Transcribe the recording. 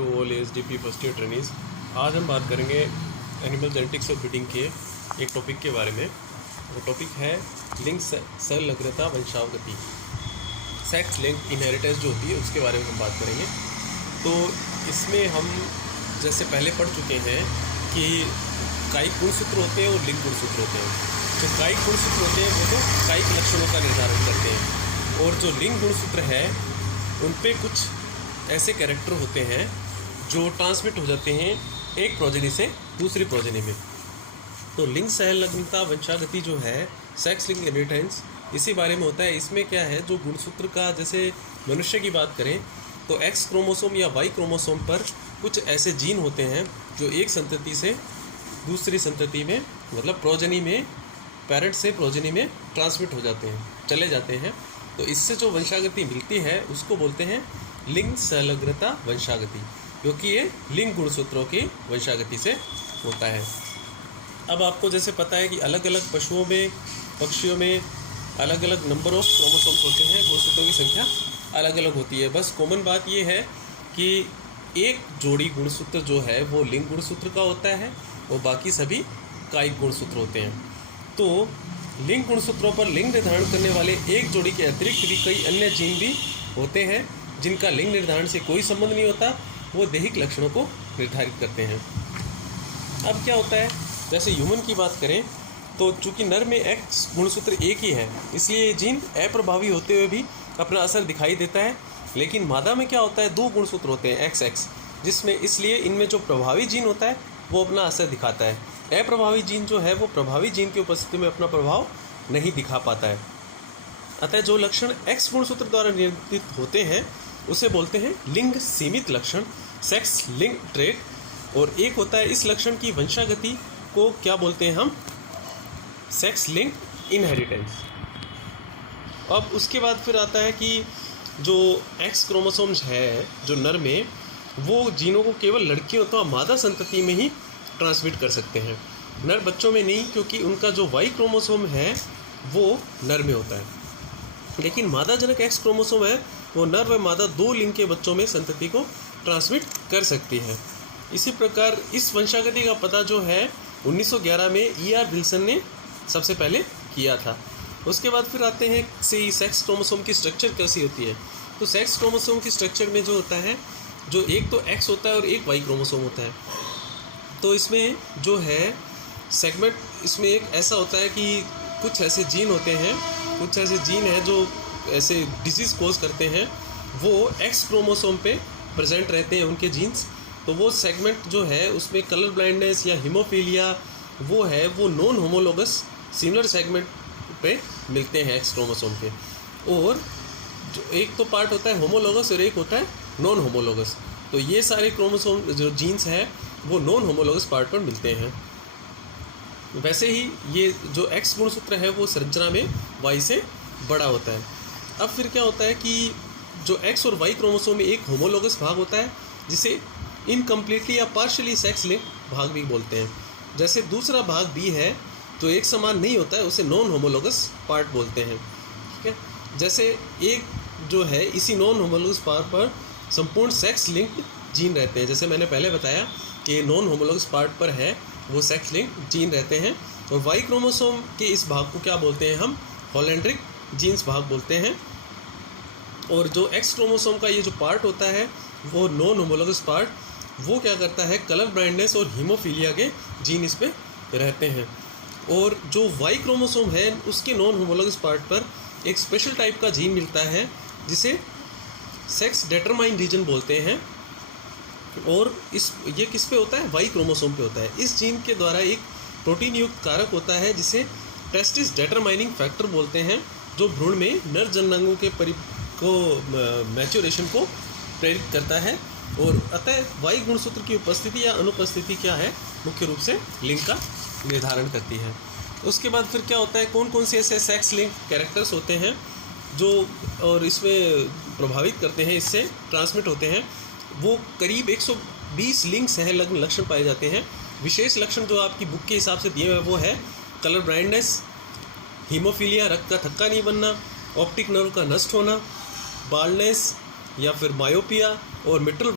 To all ASDP first year trainees. आज हम बात करेंगे एनिमल जेनेटिक्स और ब्रीडिंग के एक टॉपिक के बारे में। वो टॉपिक है लिंक संलग्नता वंशावगति, सेक्स लिंक इनहेरिटेंस जो होती है उसके बारे में हम बात करेंगे। तो इसमें हम जैसे पहले पढ़ चुके हैं कि कायिक गुणसूत्र होते हैं और लिंग गुणसूत्र होते हैं। जो कायिक गुणसूत्र होते हैं वो तो कायिक लक्षणों का निर्धारण करते हैं, और जो लिंग गुणसूत्र है उन पे कुछ ऐसे कैरेक्टर होते हैं जो ट्रांसमिट हो जाते हैं एक प्रोजेनी से दूसरी प्रोजेनी में। तो लिंग संलग्नता वंशागति जो है, सेक्स लिंक इनहेरिटेंस, इसी बारे में होता है। इसमें क्या है, जो गुणसूत्र का, जैसे मनुष्य की बात करें तो एक्स क्रोमोसोम या वाई क्रोमोसोम पर कुछ ऐसे जीन होते हैं जो एक संतति से दूसरी संतति में, मतलब प्रोजेनी में, पेरेंट से प्रोजेनी में ट्रांसमिट हो जाते हैं, चले जाते हैं। तो इससे जो वंशागति मिलती है उसको बोलते हैं लिंग संलग्नता वंशागति, क्योंकि ये लिंग गुणसूत्रों की वंशागति से होता है। अब आपको जैसे पता है कि अलग अलग पशुओं में, पक्षियों में अलग अलग नंबर ऑफ क्रोमोसोम्स होते हैं, गुणसूत्रों की संख्या अलग अलग होती है। बस कॉमन बात ये है कि एक जोड़ी गुणसूत्र जो है वो लिंग गुणसूत्र का होता है और बाकी सभी कायिक गुणसूत्र होते हैं। तो लिंग गुणसूत्रों पर लिंग निर्धारण करने वाले एक जोड़ी के अतिरिक्त भी कई अन्य जीन भी होते हैं जिनका लिंग निर्धारण से कोई संबंध नहीं होता, वो दैहिक लक्षणों को निर्धारित करते हैं। अब क्या होता है, जैसे ह्यूमन की बात करें तो चूंकि नर में एक्स गुणसूत्र एक ही है, इसलिए ये जीन अप्रभावी होते हुए भी अपना असर दिखाई देता है। लेकिन मादा में क्या होता है, दो गुणसूत्र होते हैं एक्स एक्स, जिसमें इसलिए इनमें जो प्रभावी जीन होता है वो अपना असर दिखाता है। अप्रभावी जीन जो है वो प्रभावी जीन की उपस्थिति में अपना प्रभाव नहीं दिखा पाता है। अतः जो लक्षण एक्स गुणसूत्र द्वारा नियंत्रित होते हैं उसे बोलते हैं लिंग सीमित लक्षण, सेक्स लिंक ट्रेट। और एक होता है इस लक्षण की वंशागति को क्या बोलते हैं हम, सेक्स लिंक इनहेरिटेंस। अब उसके बाद फिर आता है कि जो एक्स क्रोमोसोम्स है जो नर में, वो जीनों को केवल लड़कियों अथवा मादा संतति में ही ट्रांसमिट कर सकते हैं, नर बच्चों में नहीं, क्योंकि उनका जो वाई क्रोमोसोम है वो नर में होता है। लेकिन मादा जनक एक्स क्रोमोसोम है वो नर व मादा दो लिंग के बच्चों में संतति को ट्रांसमिट कर सकती है। इसी प्रकार इस वंशागति का पता जो है 1911 में E.R. विल्सन ने सबसे पहले किया था। उसके बाद फिर आते हैं सेक्स क्रोमोसोम की स्ट्रक्चर कैसी होती है। तो सेक्स क्रोमोसोम की स्ट्रक्चर में जो होता है, जो एक तो एक्स होता है और एक वाई क्रोमोसोम होता है। तो इसमें जो है सेगमेंट, इसमें एक ऐसा होता है कि कुछ ऐसे जीन होते हैं, कुछ ऐसे जीन हैं जो ऐसे डिजीज़ कोज करते हैं, वो एक्स क्रोमोसोम पे प्रेजेंट रहते हैं उनके जीन्स। तो वो सेगमेंट जो है उसमें कलर ब्लाइंडनेस या हीमोफीलिया वो है, वो नॉन होमोलोगस सिमिलर सेगमेंट पे मिलते हैं एक्स क्रोमोसोम के। और जो एक तो पार्ट होता है होमोलोगस और एक होता है नॉन होमोलोगस। तो ये सारे क्रोमोसोम जो जीन्स हैं वो नॉन होमोलोगस पार्ट पर मिलते हैं। वैसे ही ये जो एक्स गुणसूत्र है वो संरचना में वाई से बड़ा होता है। अब फिर क्या होता है कि जो एक्स और वाई क्रोमोसोम में एक होमोलोगस भाग होता है जिसे इनकम्प्लीटली या पार्शियली सेक्स लिंक भाग भी बोलते हैं। जैसे दूसरा भाग बी है जो एक समान नहीं होता है, उसे नॉन होमोलोगस पार्ट बोलते हैं। ठीक है, जैसे एक जो है इसी नॉन होमोलोगस पार्ट पर संपूर्ण सेक्स लिंक जीन रहते हैं। जैसे मैंने पहले बताया कि नॉन होमोलोगस पार्ट पर है वो सेक्स लिंक जीन रहते हैं। और वाई क्रोमोसोम के इस भाग को क्या बोलते हैं हम, होलेंड्रिक जीन्स भाग बोलते हैं। और जो एक्स क्रोमोसोम का ये जो पार्ट होता है वो नॉन होमोलोगस पार्ट, वो क्या करता है, कलर ब्लाइंडनेस और हीमोफीलिया के जीन इस पे रहते हैं। और जो वाई क्रोमोसोम है उसके नॉन होमोलोगस पार्ट पर एक स्पेशल टाइप का जीन मिलता है जिसे सेक्स डिटरमाइन रीजन बोलते हैं। और ये किस पे होता है, वाई क्रोमोसोम पे होता है। इस जीन के द्वारा एक प्रोटीन युक्त कारक होता है जिसे टेस्टिस डिटरमाइनिंग फैक्टर बोलते हैं, जो भ्रूण में नर जननांगों के मैच्योरेशन को प्रेरित करता है। और अतः वाई गुणसूत्र की उपस्थिति या अनुपस्थिति क्या है, मुख्य रूप से लिंग का निर्धारण करती है। उसके बाद फिर क्या होता है, कौन कौन से ऐसे सेक्स लिंक कैरेक्टर्स होते हैं जो और इसमें प्रभावित करते हैं, इससे ट्रांसमिट होते हैं। वो करीब 120 लिंग सहलग्न लक्षण पाए जाते हैं। विशेष लक्षण जो आपकी बुक के हिसाब से दिए हुए वो है कलर ब्लाइंडनेस, हीमोफीलिया, रक्त का थक्का नहीं बनना, ऑप्टिक नर्व का नष्ट होना, बाल्डनेस या फिर मायोपिया और मिट्रल